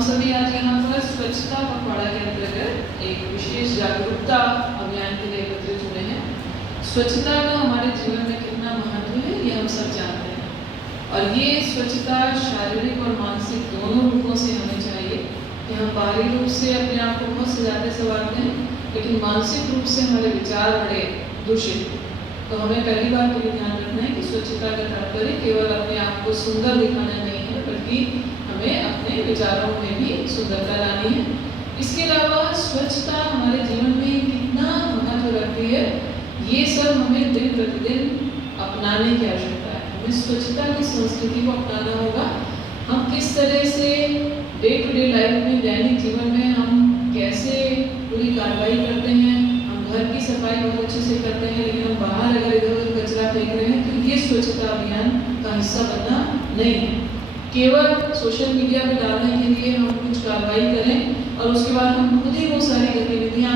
हम सभी आज यहाँ पर स्वच्छता पखवाड़ा के अंतर्गत एक विशेष जागरूकता अभियान के लिए एकत्रित हुए हैं। स्वच्छता का हमारे जीवन में कितना महत्व है ये हम सब जानते हैं, और ये स्वच्छता शारीरिक और मानसिक दोनों रूपों से होनी चाहिए कि हम बाहरी रूप से अपने आप को बहुत सजाते संवारते हैं, लेकिन मानसिक रूप से हमारे विचार बड़े दूषित। तो हमें पहली बार तो ध्यान रखना है कि स्वच्छता का तात्पर्य केवल अपने आप को सुंदर दिखाना नहीं है, बल्कि हमें अपने विचारों में भी सुंदरता लानी है। इसके अलावा स्वच्छता हमारे जीवन में कितना महत्व रखती है, ये सब हमें दिन प्रतिदिन अपनाने की आवश्यकता है। हमें स्वच्छता की संस्कृति को अपनाना होगा। हम किस तरह से डे टू डे लाइफ में, दैनिक जीवन में हम कैसे पूरी कार्रवाई करते हैं। हम घर की सफाई बहुत अच्छे से करते हैं, लेकिन हम बाहर अगर इधर उधर कचरा फेंक रहे हैं तो ये स्वच्छता अभियान का हिस्सा बनना नहीं है। केवल सोशल मीडिया पर डालने के लिए हम कुछ कार्रवाई करें और उसके बाद हम खुद ही वो सारी गतिविधियाँ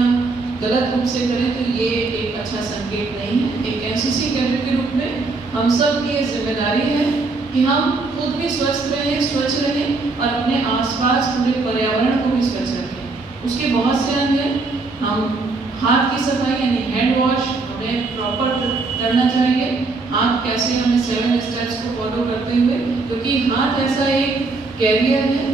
गलत रूप से करें, तो ये एक अच्छा संकेत नहीं है। एक एनसीसी कैडेट के रूप में हम सब की ये जिम्मेदारी है कि हम खुद भी स्वस्थ रहें, स्वच्छ रहें और अपने आसपास पूरे पर्यावरण को भी स्वच्छ रखें। उसके बहुत से अंग हैं। हम हाथ की सफाई यानी हैंड वॉश हमें प्रॉपर करना चाहिए। हाथ कैसे, हमें 7 स्टेप्स को फॉलो करते हुए, क्योंकि हाथ ऐसा एक कैरियर है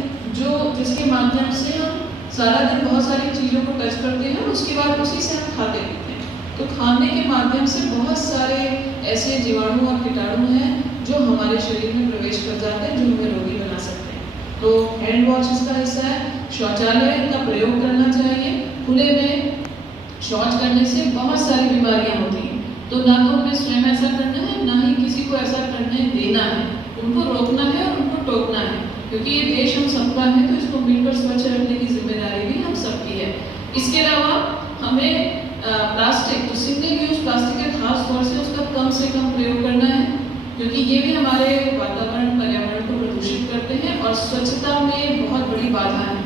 जिसके माध्यम से हम सारा दिन बहुत सारी चीज़ों को टच करते हैं, उसके बाद उसी से हम खाते पीते हैं। तो खाने के माध्यम से बहुत सारे ऐसे जीवाणु और कीटाणु हैं जो हमारे शरीर में प्रवेश कर जाते हैं, जो हमें रोगी बना सकते हैं। तो हैंड वॉश इसका हिस्सा है। शौचालय का प्रयोग करना चाहिए। खुले में शौच करने से बहुत सारी बीमारियां होती हैं, तो ना तो हमें स्वयं ऐसा करना है, ना ही किसी को ऐसा करने देना है। उनको रोकना है और उनको टोकना है, क्योंकि ये देश हम सबका है, तो इसको मिलकर स्वच्छ रखने की जिम्मेदारी भी हम सबकी है। इसके अलावा हमें प्लास्टिक, जो सिंगल यूज प्लास्टिक है, खास तौर से कम प्रयोग करना है, क्योंकि ये भी हमारे वातावरण, पर्यावरण को प्रदूषित करते हैं और स्वच्छता में बहुत बड़ी बाधा है।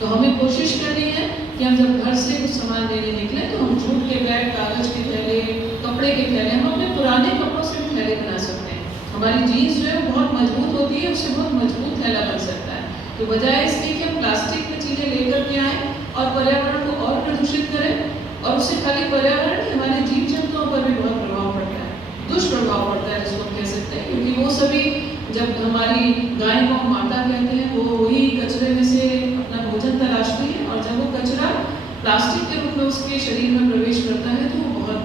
तो हमें कोशिश करनी है कि हम जब घर से कुछ सामान लेने निकले तो हम जूट के बैग, कागज के थैले, कपड़े के थैले, हम अपने पुराने कपड़ों से भी थैले बना सकते हैं। हमारी जीन्स जो है बहुत मजबूत होती है, उससे बहुत मजबूत थैला बन सकता है। तो बजाय इसके कि हम प्लास्टिक में चीज़ें लेकर के आएँ और पर्यावरण को और प्रदूषित करें, और उससे खाली पर्यावरण ही, हमारे जीव जंतुओं पर भी बहुत प्रभाव पड़ता है, दुष्प्रभाव पड़ता है जिसको कह सकते हैं। क्योंकि वो सभी, जब हमारी गाय को माता कहते हैं, वो वही कचरे में से अपना भोजन तलाशती है, और जब वो कचरा प्लास्टिक के रूप में उसके शरीर में प्रवेश करता है तो वो बहुत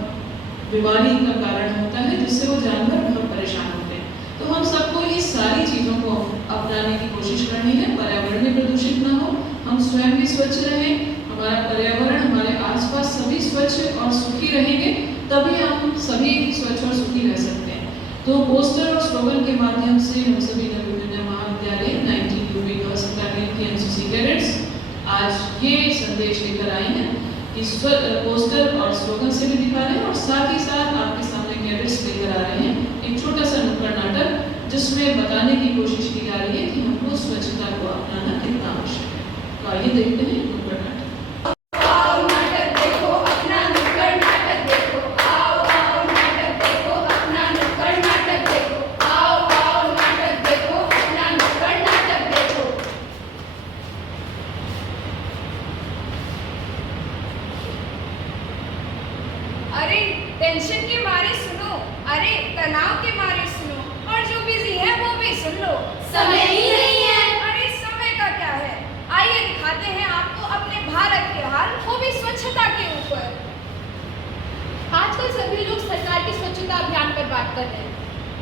बीमारी का कारण होता है, जिससे वो जानवर बहुत परेशान होते हैं। तो हम सबको ये सारी चीज़ों को अपनाने की कोशिश करनी है। पर्यावरण भी प्रदूषित ना हो, हम स्वयं भी स्वच्छ रहें, हमारा पर्यावरण, हमारे आसपास सभी स्वच्छ और सुखी रहेंगे, तभी हम सभी स्वच्छ और सुखी रह सकते हैं। तो पोस्टर और स्लोगन के माध्यम से हम सभी नवोदय महाविद्यालय 19 यूपी गर्ल्स बटालियन की एनसीसी कैडेट्स आज ये संदेश लेकर आए हैं कि पोस्टर और स्लोगन से भी दिखा रहे हैं, और साथ ही साथ आपके सामने कैडेट्स लेकर आ रहे हैं एक छोटा सा नुक्कड़ नाटक, जिसमें बताने की कोशिश की जा रही है कि हमको स्वच्छता को अपनाना कितना आवश्यक है। तो आइए देखते हैं नुक्कड़ नाटक। टेंशन के मारे सुनो, अरे तनाव के मारे सुनो, और जो बिजी है वो भी सुन लो। समय ही नहीं है। अरे समय का क्या है, आइए दिखाते हैं आपको अपने भारत के हाल, वो भी स्वच्छता के ऊपर। आजकल सभी लोग सरकार के स्वच्छता अभियान पर बात कर रहे हैं।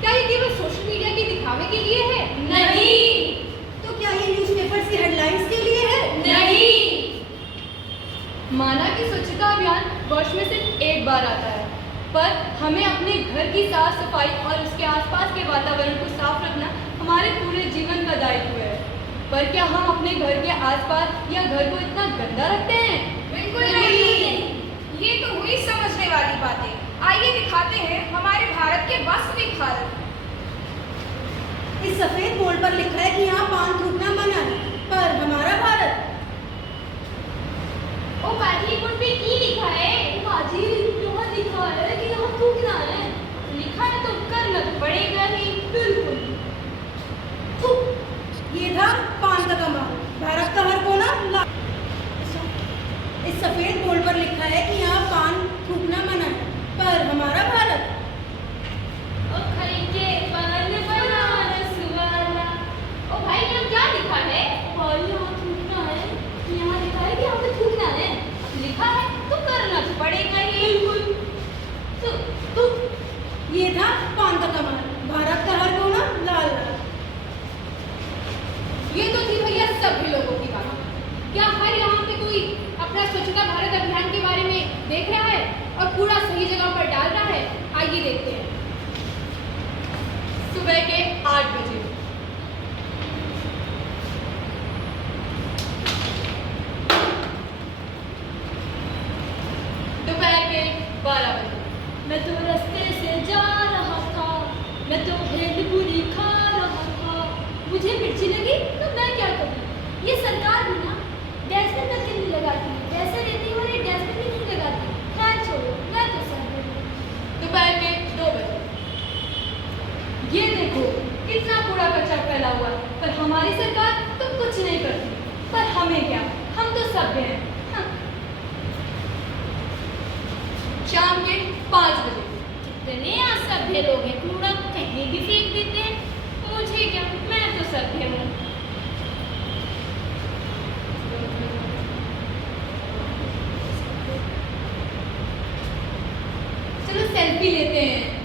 क्या ये केवल सोशल मीडिया के दिखावे के लिए है? नहीं। तो क्या ये न्यूज़पेपर की हेडलाइंस के लिए है? नहीं। माना कि स्वच्छता अभियान वर्ष में सिर्फ एक बार आता है, पर हमें अपने घर की साफ सफाई और उसके आसपास के वातावरण को साफ रखना हमारे पूरे जीवन का दायित्व है। पर क्या हम अपने घर के आसपास या घर को इतना गंदा रखते हैं? बिल्कुल नहीं। ये तो हुई समझने वाली बातें। आइए दिखाते हैं हमारे भारत के वास्तविक हाल। इस सफेद बोर्ड पर लिखा है कि यहाँ पान थूकना मना है, पर हमारा भारत। ओ बाजी, बोर्ड पे की लिखा है? बाजी, यहाँ लिखा है कि यहाँ थूकना है। लिखा है तो करना तो पड़ेगा ही। बिल्कुल। ये था पान का कमाल। भारत का सुबह के 8 बजे। दोपहर के 12 बजे। मैं तो रास्ते से जा रहा था, मैं तो भेलपुरी खा रहा था, मुझे मिर्ची लगी तो मैं क्या करूँ? ये सरकार भी ना डस्टबिन तक नहीं लगाती, पैसे देती है और ये डस्टबिन भी नहीं लगाती। खैर छोड़ो, मैं तो सर। दोपहर के 2 बजे। ये देखो कितना कूड़ा कचरा फैला हुआ है, पर हमारी सरकार तो कुछ नहीं करती। पर हमें क्या, हम तो सभ्य हैं। हाँ। शाम के 5 बजे। इतने असभ्य लोग हैं, कूड़ा कहीं भी फेंक देते हैं। मुझे क्या, मैं तो सभ्य हूँ। चलो सेल्फी लेते हैं।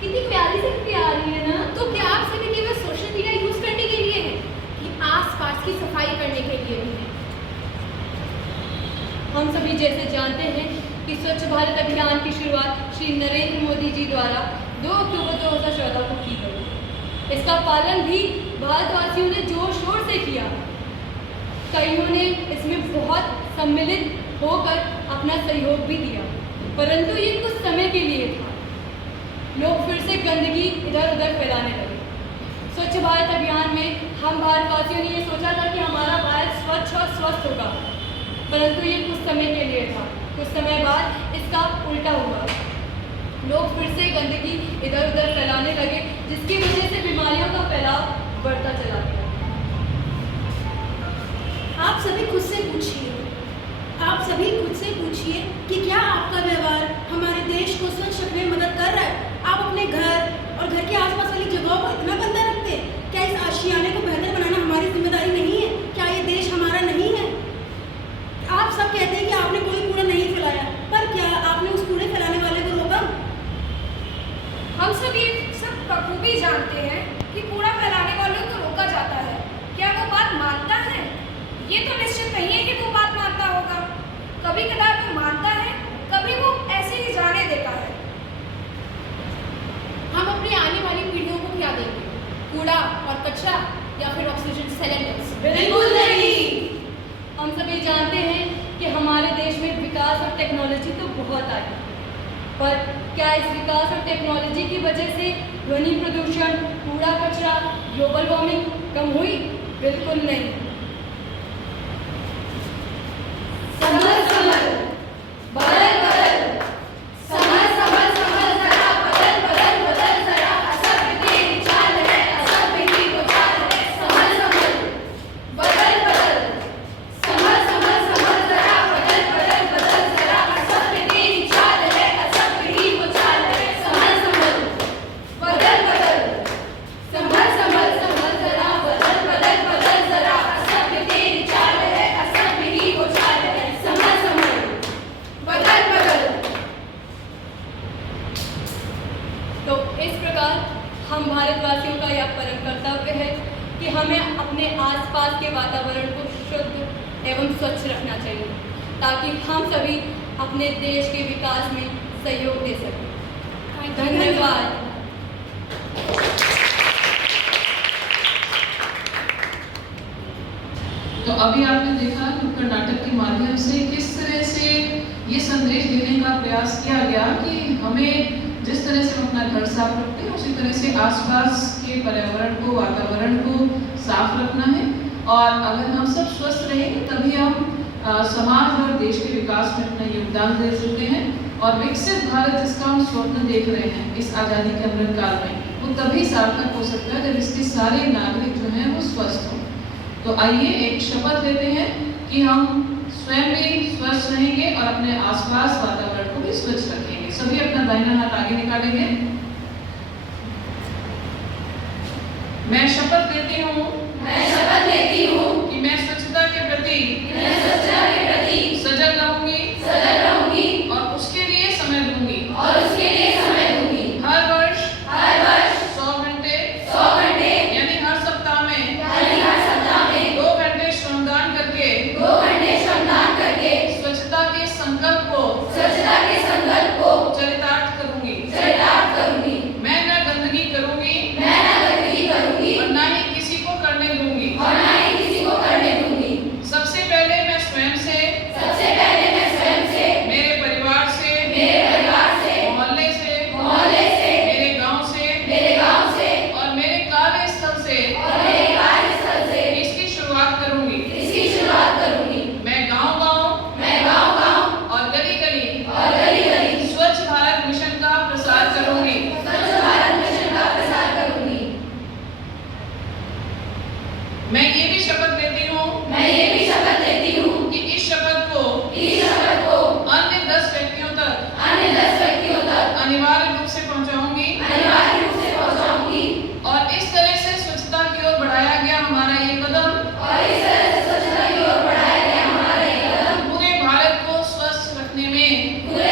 कितनी प्यारी सेल्फी आ रही है ना। तो क्या आप सभी केवल सोशल मीडिया यूज करने के लिए है कि आसपास की सफाई करने के लिए भी है? हम सभी जैसे जानते हैं कि स्वच्छ भारत अभियान की शुरुआत श्री नरेंद्र मोदी जी द्वारा 2 अक्टूबर 2014 को की गई। इसका पालन भी भारतवासियों ने जोर शोर से किया। कईयों ने इसमें बहुत सम्मिलित होकर अपना सहयोग भी दिया, परंतु ये कुछ समय के लिए था। लोग फिर से गंदगी इधर उधर फैलाने लगे। स्वच्छ भारत अभियान में हम भारतवासियों ने ये सोचा था कि हमारा भारत स्वच्छ और स्वस्थ होगा, परंतु ये कुछ समय के लिए था। कुछ समय बाद इसका उल्टा हुआ। लोग फिर से गंदगी इधर उधर फैलाने लगे, जिसकी वजह से बीमारियों का फैलाव बढ़ता चला गया। आप सभी खुद से पूछिए, आप सभी खुद से पूछिए कि क्या आपका व्यवहार हमारे देश को स्वच्छ रखने में मदद कर रहा है? आप अपने घर और घर के आसपास वाली जगहों को इतना गंदा रखते हैं? क्या इस आशियाने को बेहतर बनाना हमारी जिम्मेदारी नहीं है? क्या ये देश हमारा नहीं है? आप सब कहते हैं कि आपने कोई कूड़ा नहीं फैलाया, पर क्या आपने उस कूड़े फैलाने वाले को रोका? हम सभी सब बखूबी जानते हैं कि कूड़ा फैलाने वालों को रोका जाता है। क्या वो बात मानता है? ये तो निश्चित नहीं है कि वो बात मानता होगा। कभी कदार वो मानता है, कभी वो ऐसे ही जाने देता है। हम अपनी आने वाली पीढ़ियों को क्या देंगे? कूड़ा और कचरा या फिर ऑक्सीजन सिलेंडर्स? बिल्कुल नहीं। हम सभी जानते हैं कि हमारे देश में विकास और टेक्नोलॉजी तो बहुत आई, पर क्या इस विकास और टेक्नोलॉजी की वजह से ध्वनि प्रदूषण, कूड़ा कचरा, ग्लोबल वार्मिंग कम हुई? बिल्कुल नहीं। संभल संभल, बदल बदल, संभल संभल संभल जरा, बदल बदल बदल जरा, असभ्य तेरी चाल है, असभ्य ही वो चाल है। संभल संभल, बदल बदल, संभल संभल संभल जरा, बदल बदल बदल जरा, असभ्य तेरी चाल है, असभ्य ही वो चाल है। संभल संभल, बदल बदल, संभल संभल संभल जरा, बदल बदल बदल जरा, असभ्य तेरी चाल है, असभ्य ही वो चाल है। संभल संभल, बदल बदल। तो इस प्रकार हम भारतवासियों का यह परम कर्तव्य है कि हमें अपने आसपास के वातावरण को शुद्ध एवं स्वच्छ रखना चाहिए, ताकि हम सभी अपने देश के विकास में सहयोग दे सकें। धन्यवाद। तो अभी आपने देखा नुक्कड़ नाटक के माध्यम से किस तरह से ये संदेश देने का प्रयास किया गया कि हमें जिस तरह से हम अपना घर साफ रखते हैं उसी तरह से आसपास के पर्यावरण को, वातावरण को साफ रखना है। और अगर हम सब स्वस्थ रहेंगे तभी हम समाज और देश के विकास में अपना योगदान दे सकते हैं। और विकसित भारत जिसका हम स्वप्न देख रहे हैं इस आज़ादी के अमृत काल में, वो तभी सार्थक हो सकता है जब इसके सारे नागरिक जो हैं वो स्वस्थ हों। तो आइए एक शपथ लेते हैं कि हम स्वयं भी स्वस्थ रहेंगे और अपने आसपास वातावरण को भी स्वच्छ रखेंगे। सभी अपना दाहिना हाथ आगे निकालेंगे। मैं शपथ लेती हूँ, मैं शपथ लेती हूँ कि मैं स्वच्छता के प्रति मैं स्वच्छता के प्रति सजग रहूंगी सजग रहूंगी और उसके लिए समय दूंगी। और उसके लिए समय दूंगी। हर वर्ष 100 घंटे घंटे यानी हर सप्ताह में यानी हर सप्ताह में 2 घंटे श्रमदान करके 2 घंटे श्रमदान करके स्वच्छता के संकल्प को स्वच्छता के संकल्प को चरितार्थ करूंगी। चरितार्थ करूंगी। मैं न गंदगी करूंगी, मैं अनिवार्य रूप से पहुंचाऊंगी और इस तरह से स्वच्छता की ओर बढ़ाया गया हमारा ये कदम पूरे भारत को स्वस्थ रखने में